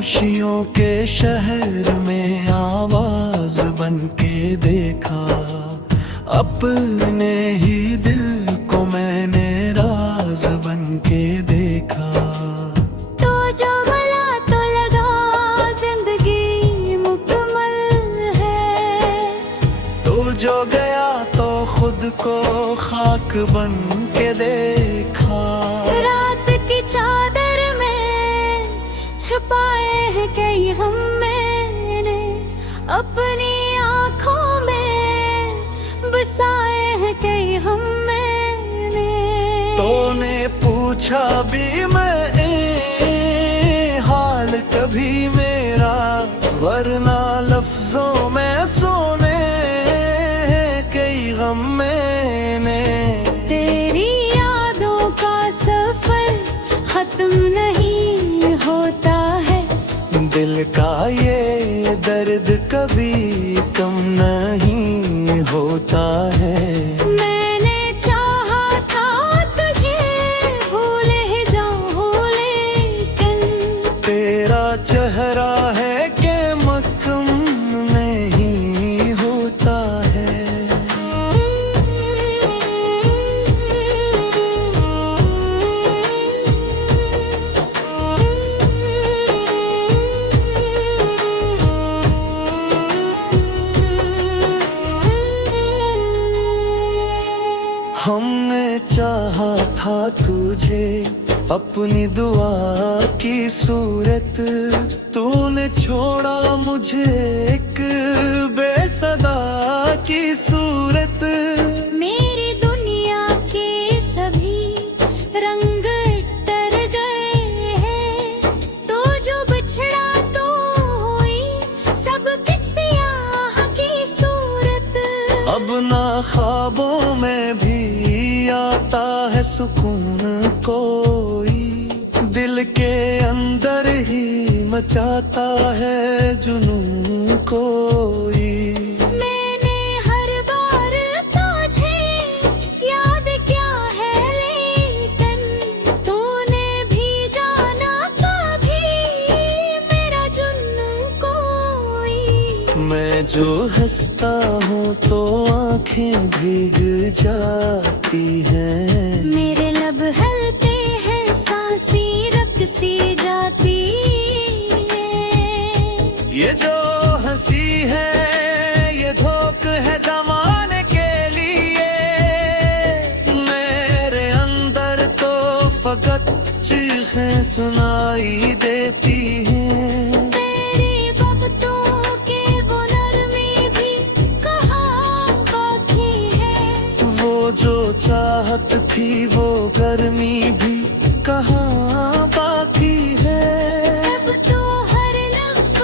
खामोशियों के शहर में आवाज बन के देखा। अपने ही दिल को मैंने राज बन के देखा। तो जो मिला तो लगा जिंदगी मुकम्मल है। तो जो गया तो खुद को खाक बन के देखा। रात की चादर में छुपाए हैं कई हम, मैंने अपनी आँखों में बसाए हैं कई हम मैंने। तूने पूछा भी मैं हाल कभी मेरा, वरना लफ्जों में सोने कई गम मैंने। तेरी यादों का सफर खत्म नहीं होता है। दिल का ये दर्द कभी कम नहीं होता है। मैंने चाहा था तुझे भूल ही जाऊं, लेकिन तेरा चेहरा है कि मक्कम नहीं होता है। हमने चाहा था तुझे अपनी दुआ की सूरत, तूने छोड़ा मुझे एक बेसदा की सूरत। मेरी दुनिया के सभी रंग तर गए हैं। तो जो बिछड़ा तो हुई सब कुछ सियाह की सूरत। अब ना ख्वाबों में भी आता है सुकून कोई, दिल के अंदर ही मचाता है जुनून कोई। मैंने हर बार तुझे याद किया है, लेकिन तूने भी जाना कभी मेरा जुनून कोई। मैं जो हंसता हूँ तो आंखें भीग जाती हैं। मेरे लब हलते हैं, सांसें रकसी जाती है। ये जो हंसी है ये धोख है ज़माने के लिए। मेरे अंदर तो फकत चीखें सुनाई देती हैं। तेरी बातों के वो नरमी भी कहाँ बाकी है। वो जो चाहत थी वो गर्मी भी कहाँ बाकी है। अब तो हर लफ्ज़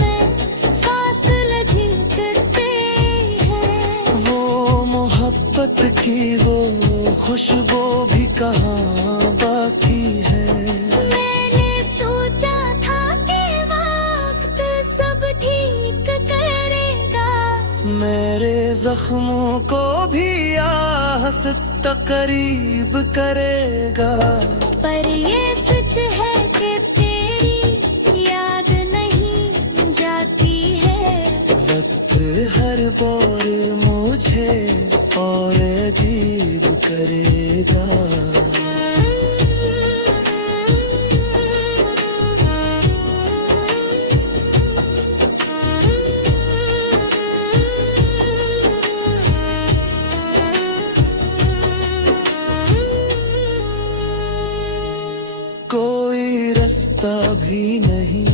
में फासले झिलकते हैं। वो मोहब्बत की वो खुशबू भी कहाँ बाकी है। मैंने सोचा था कि वक्त सब ठीक करेगा। मेरे जख्मों को भी आहस्त करीब करेगा। पर ये सच है कि तेरी याद नहीं जाती है। वक्त हर बार मुझे और अजीब करेगा। कोई रास्ता भी नहीं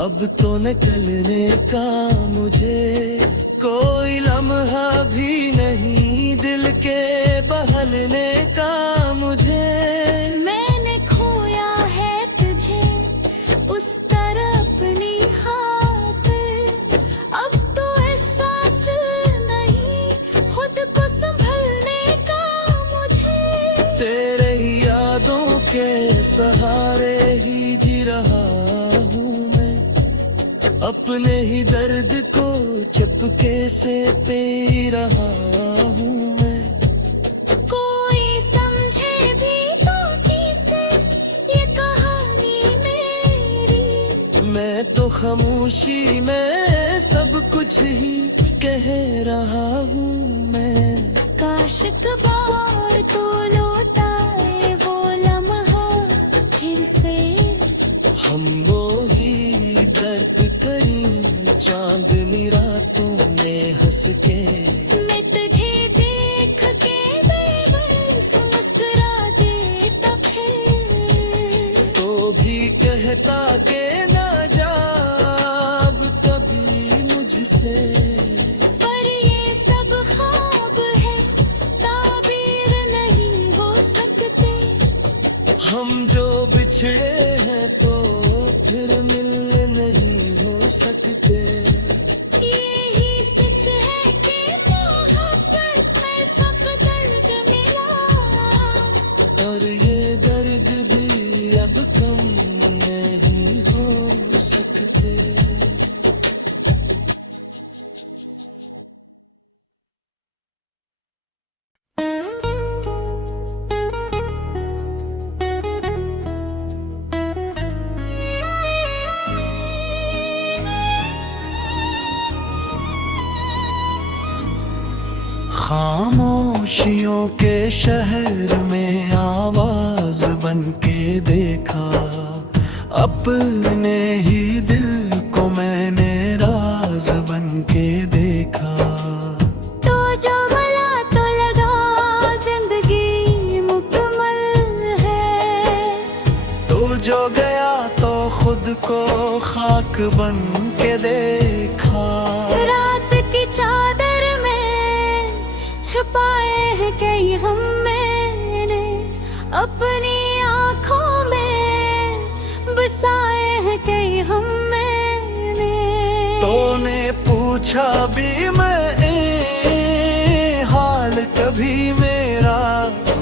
अब तो निकलने का मुझे। कोई लम्हा भी नहीं दिल के बहलने का मुझे। मैंने खोया है तुझे उस तरह अपनी खातिर। अब तो एहसास नहीं खुद को संभलने का मुझे। तेरे ही यादों के सहारे ही जी रहा हूँ मैं। अपने ही दर्द को चुपके से पी रहा हूँ मैं। कोई समझे भी तो कैसे ये कहानी मेरी। मैं तो खामोशी में सब कुछ ही कह रहा हूँ मैं। काश बार तो लौटाए वो लम्हा फिर से, हम वो ही दर्द करी चांदनी रातों में हंस के। मैं तुझे देख के बेबस मुस्कुरा देता फिर, तो भी कहता के ना जा अब कभी मुझसे। पर ये सब ख्वाब है, ताबीर नहीं हो सकते। हम जो बिछड़े हैं तो फिर मिल नहीं हो सकते। यही सच है कि मोहब्बत में फकत दर्द मिला, और ये दर्द भी अब कम नहीं हो सकते। खामोशियों के शहर में आवाज बन के देखा, अपने ही दिल को मैंने राज बन के देखा। तो जो मला तो लगा जिंदगी मुकम्मल है, तो जो गया तो खुद को खाक बन के देखा। रात की चादर में छुपाए हैं कई हम मैंने, अपनी आँखों में बसाए हैं कई हम मैंने। तूने पूछा भी मैं हाल कभी मेरा,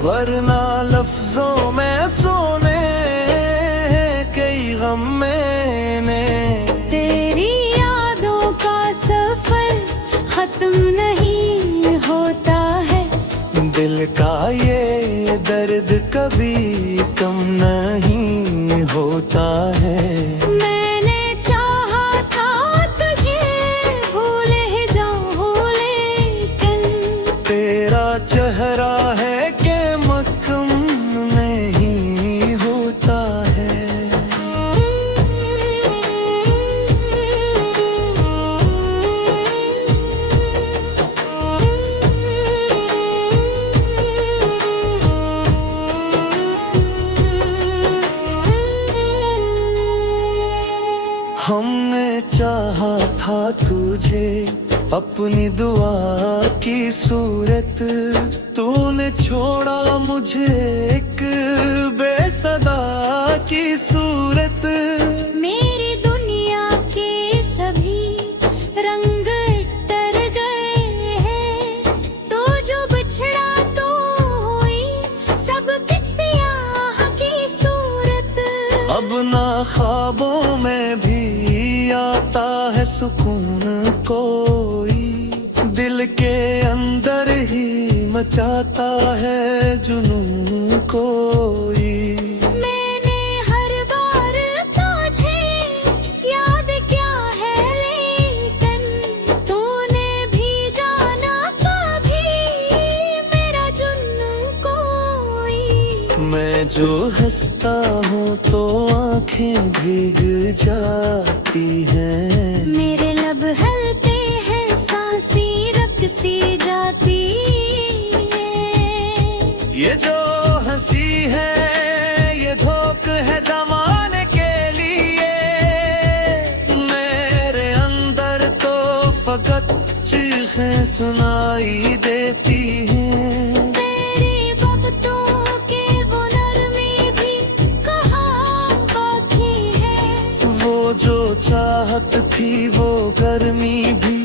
वरना लफ्जों में सोने कई गम मैंने। तेरी यादों का सफर खत्म नहीं होता है, दिल का ये दर्द कभी कम नहीं होता है। मैंने चाहा था तुझे भूल ही जाऊं, लेकिन तेरा चेहरा है कि मक्कम नहीं होता है। हमने चाहा था तुझे अपनी दुआ की सूरत, तूने छोड़ा मुझे एक बेसदा की सूरत। मेरी दुनिया के सभी रंग टर गए हैं, तो जो बिछड़ा तो हुई सब कुछ सियाह की सूरत। अब ना ख्वाबों में भी आता है सुकून कोई, दिल के अंदर ही मचाता है जुनून कोई। मैंने हर बार तुझे याद किया है, लेकिन तूने भी जाना कभी मेरा जुनून कोई। मैं जो हंसता हूँ तो आंखें भीग जाती हैं, मेरे लब हलते हैं सांसें रकसी जाती है। ये जो हंसी है ये धोख है जमाने के लिए। मेरे अंदर तो फकत चीखें सुनाई देती हैं। तेरी बातों के वो नरमी भी कहाँ बाकी है, वो जो चाहत थी वो गर्मी भी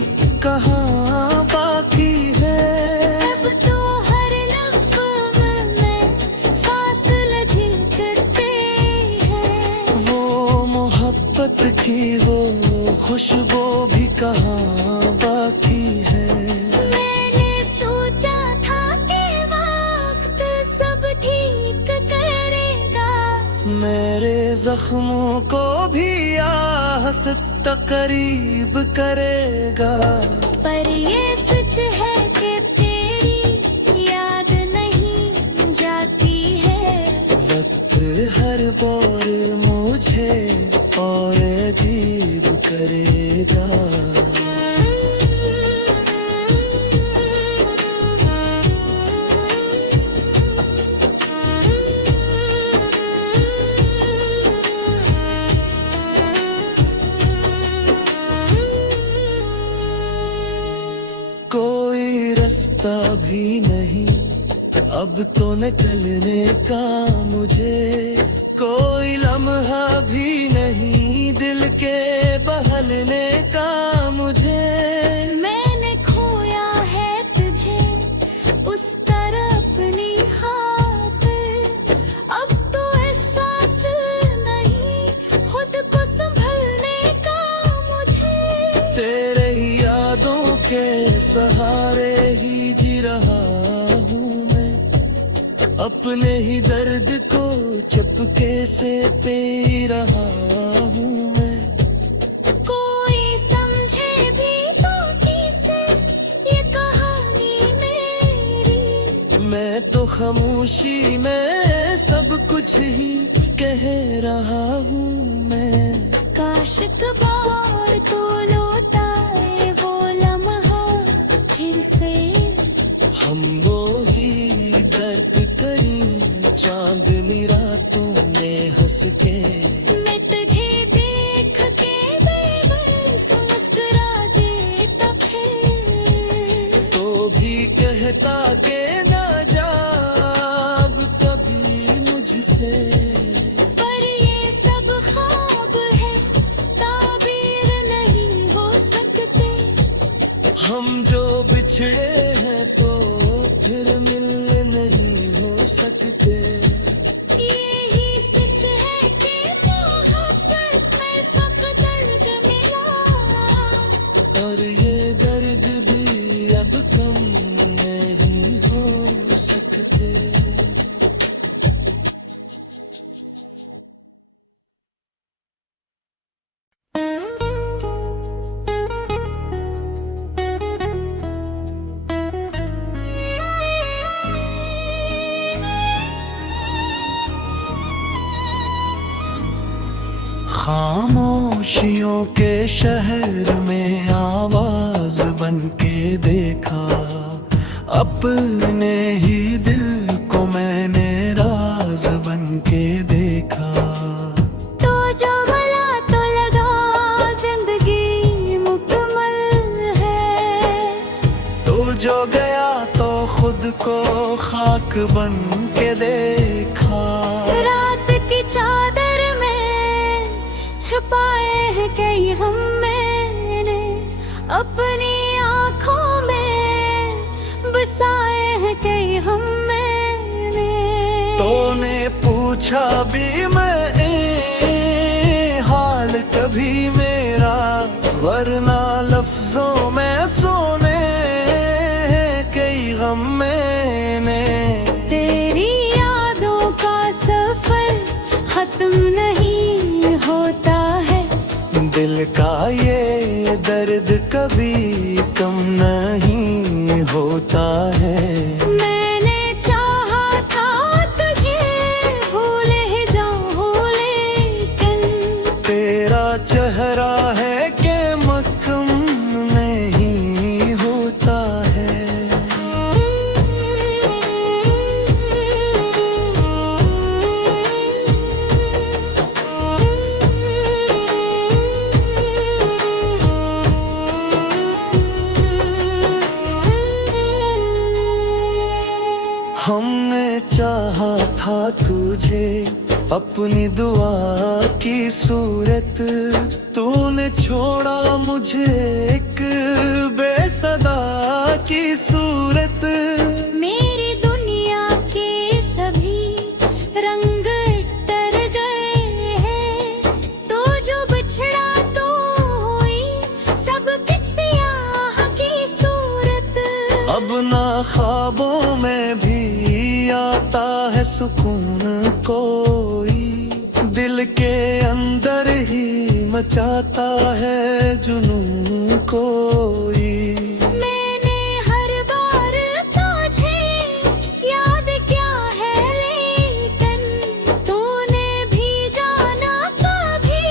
कहाँ बाकी है। अब तो हर लफ्ज़ में फासले झिलकते हैं, वो मोहब्बत की वो खुशबू भी कहाँ बाकी है। मैंने सोचा था कि वक्त सब ठीक करेगा, मेरे जख्मों को भी आह पास तकरीब करेगा। पर ये सच है कि तेरी याद नहीं जाती है। वक्त हर बार मुझे और अजीब करेगा। कोई रास्ता भी नहीं अब तो निकलने का मुझे। कोई लम्हा भी नहीं दिल के बहलने का मुझे। मैंने खोया है तुझे उस तरफ अपनी खातिर। अब तो एहसास नहीं खुद को संभलने का मुझे। तेरे ही यादों के सहारे ही जी रहा हूँ मैं। अपने ही दर्द को चुपके से पी रहा हूँ मैं। कोई समझे भी तो कैसे ये कहानी मेरी। मैं तो खामोशी में सब कुछ ही कह रहा हूँ मैं। काश कबार तो लौटाए वो लम्हा फिर से। हम वो ही दर्द करी चांदनी रातों में हंस के। मैं तुझे देख के बेबस मुस्कुरा देता फिर। तो भी कहता के ना जा अब कभी मुझसे। पर ये सब ख्वाब है ताबीर नहीं हो सकते। हम जो बिछड़े हैं तो फिर मिल नहीं हो सकते। यही सच है कि मोहब्बत में फकत दर्द मिला। और ये दर्द भी अब कम नहीं हो सकते। खामोशियों के शहर में आवाज बन के देखा। अपने ही दिल को मैंने राज बन के देखा। तो जो मिला तो लगा जिंदगी मुकम्मल है। तो जो गया तो खुद को खाक बन के देखा। रात की चादर में छुपाए हैं कई गम मैंने। अपनी आँखों में बसाए हैं कई गम मैंने। तूने पूछा भी मैं हाल कभी मेरा। वरना लफ्जों में सोने कई गम मैंने। तेरी यादों का सफर खत्म नहीं होता है। दिल का ये दर्द कभी कम नहीं होता है। मैंने चाहा था तुझे भूल ही जाऊं लेकिन। तेरा चेहरा है कि मक्खन नहीं होता है। हमने चाहा था तुझे अपनी दुआ की सूरत। तूने छोड़ा मुझे एक बेसदा की सूरत। मेरी दुनिया के सभी रंग टर गए हैं। तो जो बिछड़ा तो हुई सब कुछ सियाह की सूरत। अब ना ख्वाबों में भी आता है सुकून कोई। दिल के अंदर ही मचाता है जुनून कोई। मैंने हर बार तुझे याद किया है, लेकिन तूने भी जाना कभी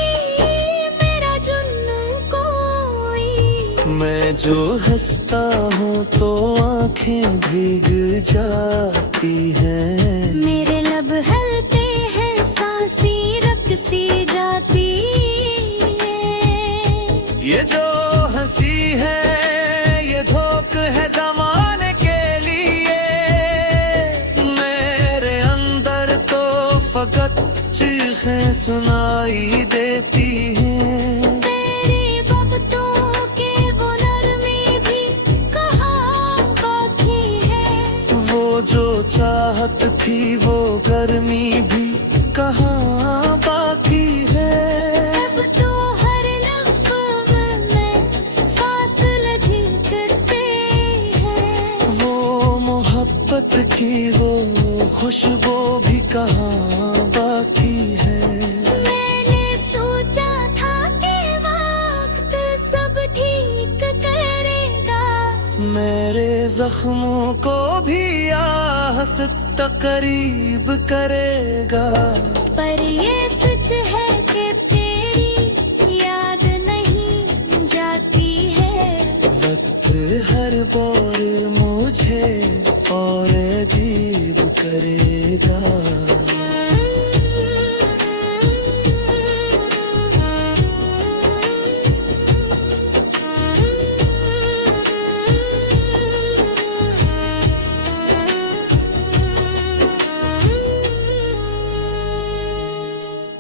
मेरा जुनून कोई। मैं जो हंसता हूँ तो आंखें भीग जाती हैं। मेरे लब हलते हैं, सांसें रकसी जाती है। ये जो हंसी है ये धोख है ज़माने के लिए। मेरे अंदर तो फकत चीखें सुनाई देती हैं। तेरी बातों के वो नरमी भी कहाँ बाकी है। वो जो चाहत थी वो गर्मी भी कहाँ बाकी है। अब तो हर लफ्ज़ में फासला झिलकते हैं। वो मोहब्बत की वो खुशबू भी कहाँ बाकी है। मैंने सोचा था कि वक्त सब ठीक करेगा। मेरे जख्मों को भी आहिस्ता करीब करेगा। पर ये सच है कि तेरी याद नहीं जाती है। वक्त हर बार मुझे और अजीब करेगा।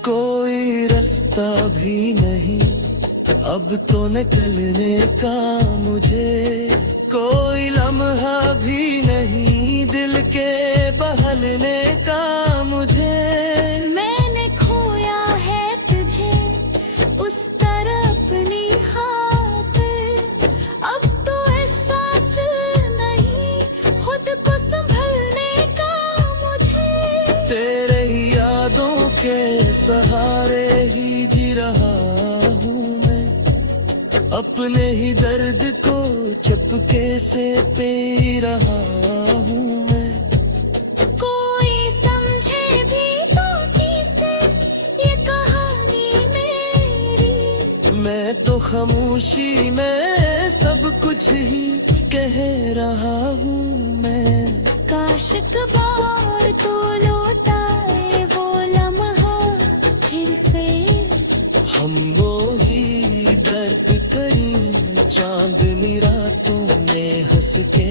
कोई रास्ता भी नहीं अब तो निकलने का मुझे। कोई लम्हा भी नहीं दिल के बहलने का मुझे। मैंने खोया है तुझे उस तरह अपनी खातिर। अब तो एहसास नहीं खुद को संभलने का मुझे। तेरे ही यादों के सहारे ही जी रहा हूँ मैं। अपने ही दर्द को चुपके से पी रहा हूँ मैं। कोई समझे भी तो किसे ये कहानी मेरी। मैं तो खामोशी में सब कुछ ही कह रहा हूँ मैं। काश एक बार तो लौटाए वो लम्हा फिर से। हम वो ही दर्द करी चांदनी रातों में हंस के।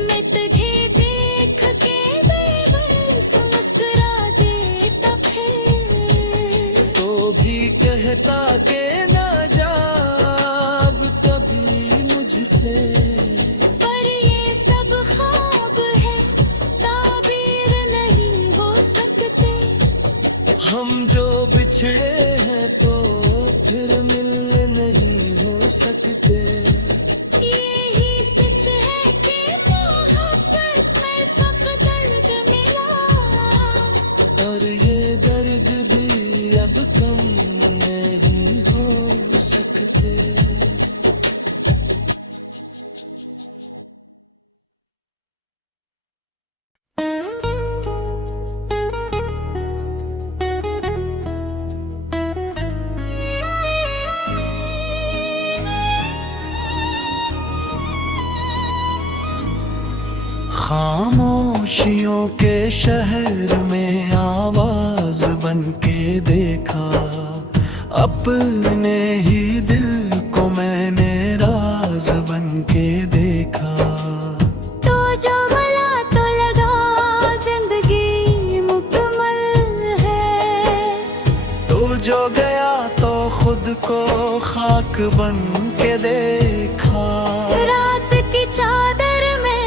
मैं तुझे देख के बेबस मुस्कुरा देता फिर। तो भी कहता के ना जा अब कभी मुझसे। पर ये सब ख्वाब है, ताबीर नहीं हो सकते। हम जो बिछड़े हैं तो फिर मिल नहीं हो सकते। यही सच है कि मोहब्बत में फकत दर्द मिला। और ये दर्द भी अब कम नहीं हो सकते। खामोशियों के शहर में आवाज बन के देखा। अपने ही दिल को मैंने राज बन के देखा। तो जो मिला तो लगा जिंदगी मुकम्मल है। तो जो गया तो खुद को खाक बन के देखा। रात की चादर में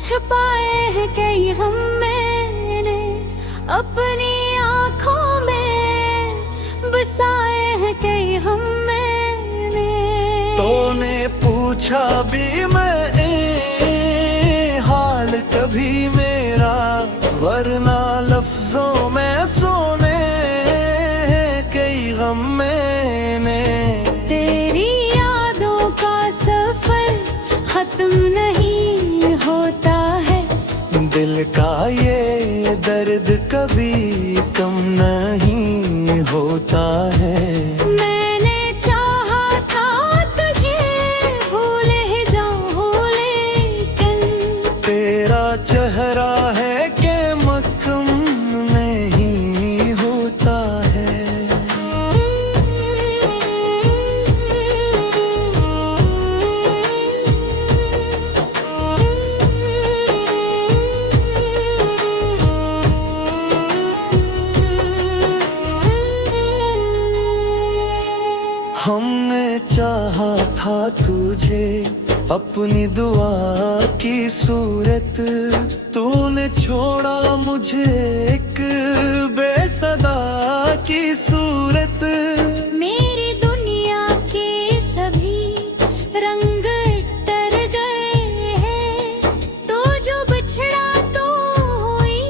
छुपाए हैं कई हम मैंने। अपनी आँखों में बसाए हैं कई हम मैंने। तूने पूछा भी मैं हाल कभी मेरा, वरना लफ्जों में सोने कई गम में दिल का ये दर्द कभी कम नहीं होता है। मैंने चाहा था तुझे भूल ही जाऊं लेकिन तेरा चेहरा है कि मक्खम नहीं होता है। हमने चाहा था तुझे अपनी दुआ की सूरत, तूने छोड़ा मुझे एक बेसदा की सूरत। मेरी दुनिया के सभी रंग टर गए हैं, तो जो बिछड़ा तो हुई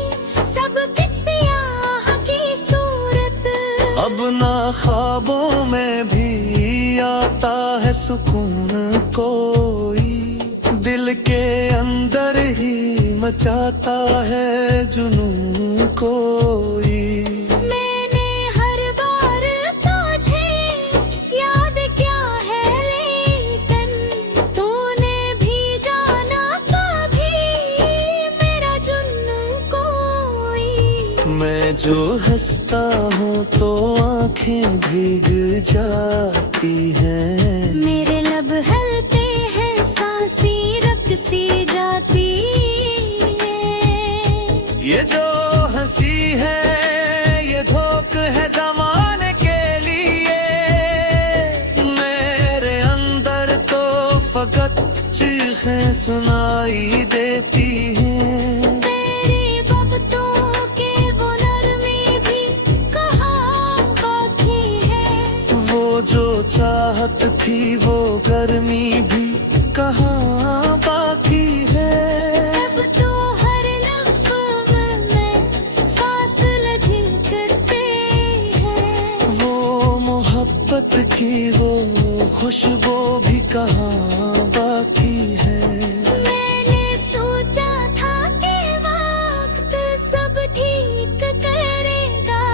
सब कुछ सियाह की सूरत। अब ना ख्वाबों में भी आता है सुकून, कोई दिल के अंदर ही मचाता है जुनून कोई। मैंने हर बार तुझे याद किया है लेकिन तूने भी जाना कभी मेरा जुनून कोई। मैं जो हंसता हूँ तो आंखें भीग जाती हैं। मेरे लब हलते हैं सांसें रकसी जाती है। ये जो हंसी है ये धोख है ज़माने के लिए। मेरे अंदर तो फकत चीखें सुनाई देती हैं। तेरी बातों के वो नरमी भी कहाँ बाकी है। वो जो चाहत थी वो गर्मी भी कहाँ बाकी है। अब तो हर लफ्ज़ में फासला झिलकते हैं। वो मोहब्बत की वो खुशबू भी कहाँ बाकी है। मैंने सोचा था कि वक्त सब ठीक करेगा,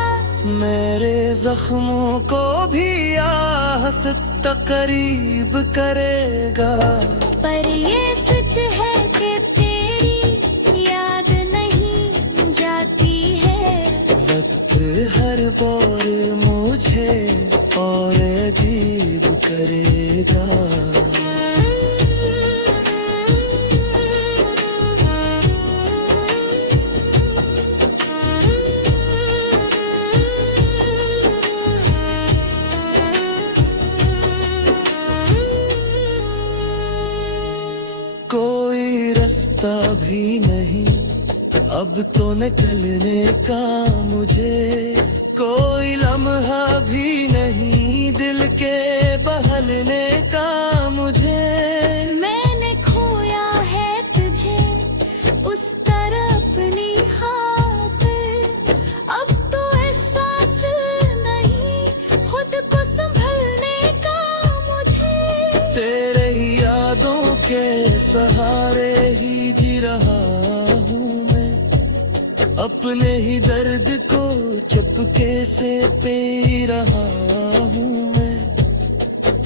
मेरे जख्मों को भी आहस्त करीब करेगा। पर ये सच है कि तेरी याद नहीं जाती है। वक्त हर बार मुझे और अजीब करेगा। कोई रास्ता भी नहीं अब तो निकलने का मुझे। कोई लम्हा भी नहीं दिल के बहलने का मुझे। मैंने खोया है तुझे उस तरह अपनी खातिर। अब तो एहसास नहीं खुद को संभलने का मुझे। तेरे ही यादों के सहारे ही जी रहा हूँ मैं, अपने ही दर्द को चुपके से पी रहा हूँ मैं।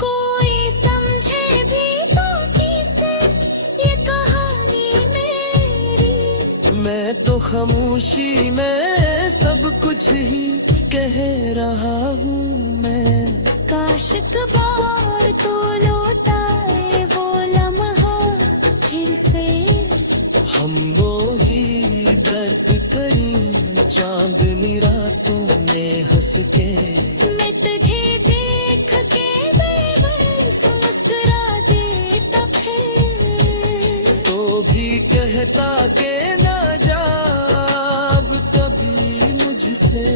कोई समझे भी तो कैसे ये कहानी मेरी। मैं तो खामोशी में सब कुछ ही कह रहा हूँ मैं। काश कबार तो लौटाए वो लम्हा फिर से। हम वो ही दर्द करी चांदनी रातों में हंस के। मैं तुझे देख के बेबस मुस्कुरा देता फिर। तो भी कहता के ना जा अब कभी मुझसे।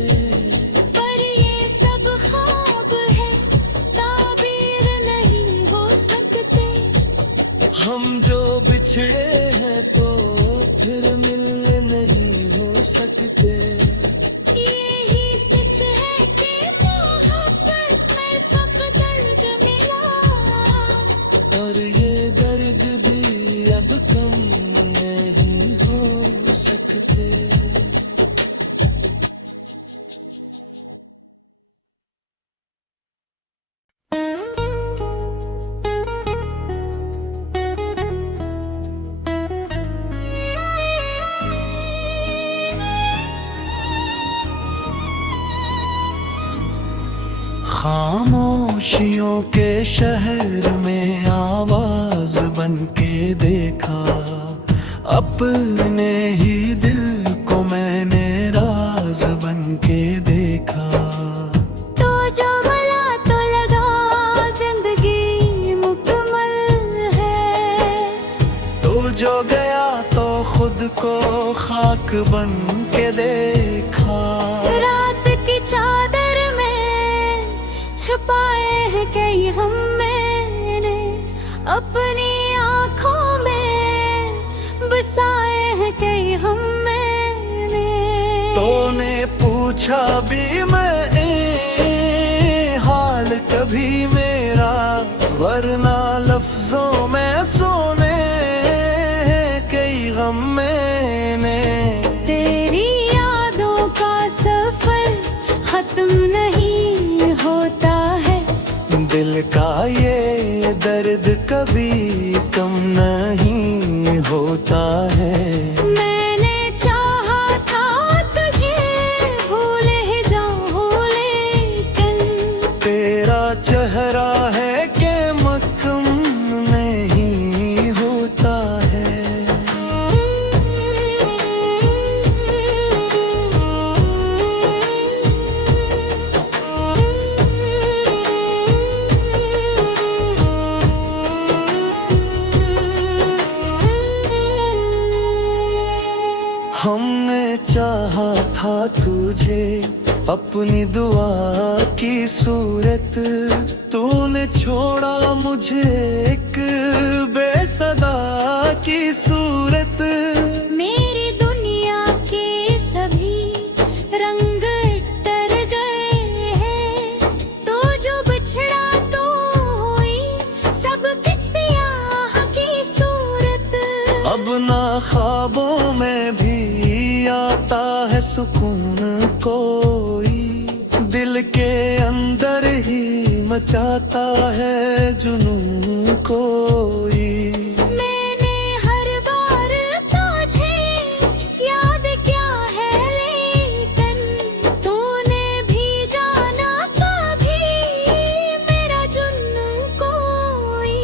पर ये सब ख्वाब है ताबीर नहीं हो सकते। हम जो बिछड़े हैं तो फिर मिल नहीं हो सकते। यही सच है कि मोहब्बत में फकत दर्द मिला। और ये दर्द भी अब कम नहीं हो सकता। थे। खामोशियों के शहर में आवाज बन के देखा, अपने ही दिल को मैंने राज बन के देखा। तो जो मला तो लगा जिंदगी मुकम्मल है, तो जो गया तो खुद को खाक बन के देखा। रात की चादर में छुपाए हैं कई हम, मैंने अपनी आँखों में बसाए हैं कई हम, मैंने। तूने पूछा भी मैं हाल कभी मेरा, वरना लफ्जों में सोने कई गम मैंने। तेरी यादों का सफर खत्म नहीं होता है, दिल का ये दर्द कभी कम नहीं होता है। मैंने चाहा था तुझे भूल ही जाऊं, लेकिन तेरा चेहरा है कि मक्खन नहीं होता है। हमने चाहा था तुझे अपनी दुआ की सूरत, तूने छोड़ा मुझे एक बेसदा की सूरत। मेरी दुनिया के सभी रंग टर गए हैं, तो जो बिछड़ा तो हुई सब कुछ सियाह की सूरत। अब ना ख्वाबों में भी आता है सुकून कोई, दिल के अंदर ही मचाता है जुनून कोई। मैंने हर बार तुझे याद किया है, लेकिन तूने भी जाना कभी मेरा जुनून कोई।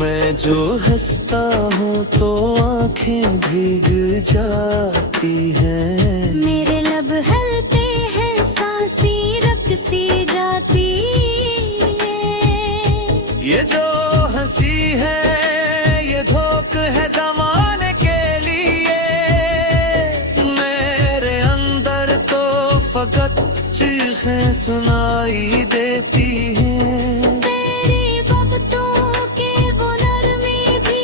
मैं जो हंसता हूँ तो आंखें भीग जाती हैं, मेरे लब हलते हैं सांसें रकसी जाती है। ये जो हंसी है ये धोख है जमाने के लिए, मेरे अंदर तो फकत चीखें सुनाई देती हैं। तेरी बातों के वो नरमी भी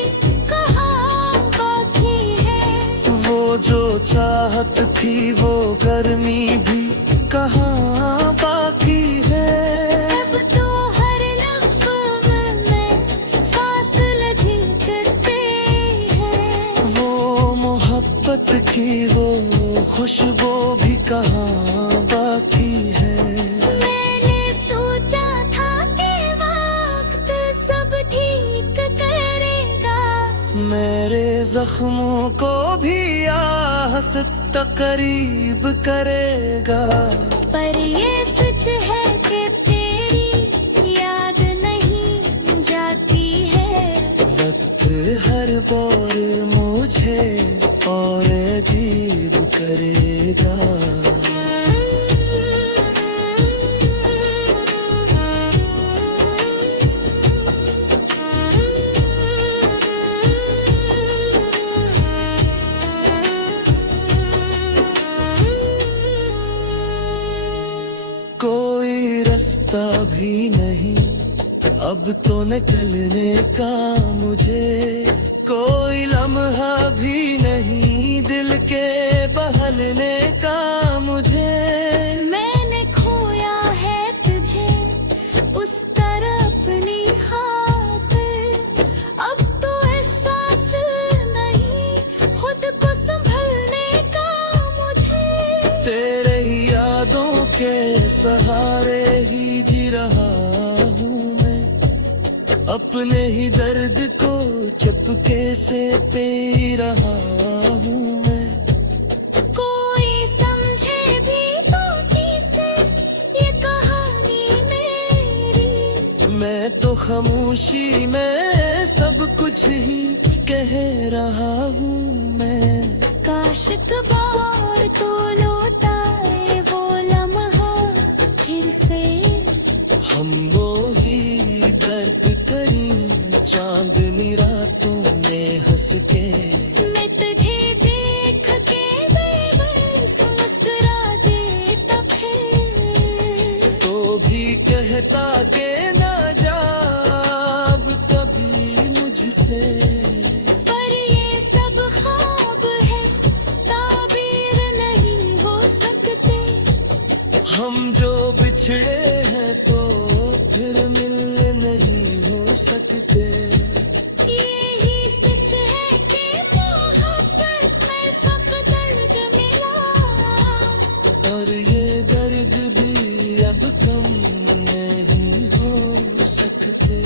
कहाँ बाकी है, वो जो चाहत थी वो गर्मी भी कहाँ बाकी है। अब तो हर लफ्ज़ में फासले झिलकते हैं, वो मोहब्बत की वो खुशबू भी कहाँ बाकी है। मैंने सोचा था कि वक्त सब ठीक करेगा, मेरे जख्मों को भी आहस्त करीब करेगा। पर ये सच है कि तेरी याद नहीं जाती है। वक्त हर बार मुझे और अजीब करेगा। कोई रास्ता भी नहीं अब तो निकलने का मुझे, कोई लम्हा भी नहीं दिल के बहलने का मुझे। मैंने खोया है तुझे उस तरह अपनी खातिर, अब तो एहसास नहीं खुद को संभलने का अपने ही दर्द को चुपके से पी रहा हूँ मैं। कोई समझे भी टूटी से ये कहानी मेरी। मैं तो खामोशी में सब कुछ ही कह रहा हूँ मैं। काश बार तो लौटाए वो लम्हा फिर से। हम वो ही दर्द करी चांदनी रातों में हंस के। मैं तुझे देख के बेबस मुस्कुरा देता फिर। तो भी कहता के ना जा अब कभी मुझसे। पर ये सब ख्वाब है, ताबीर नहीं हो सकते। हम जो बिछड़े हैं तो फिर मिल नहीं हो सकते। यही सच है कि मोहब्बत में फकत दर्द मिला। और ये दर्द भी अब कम नहीं हो सकते।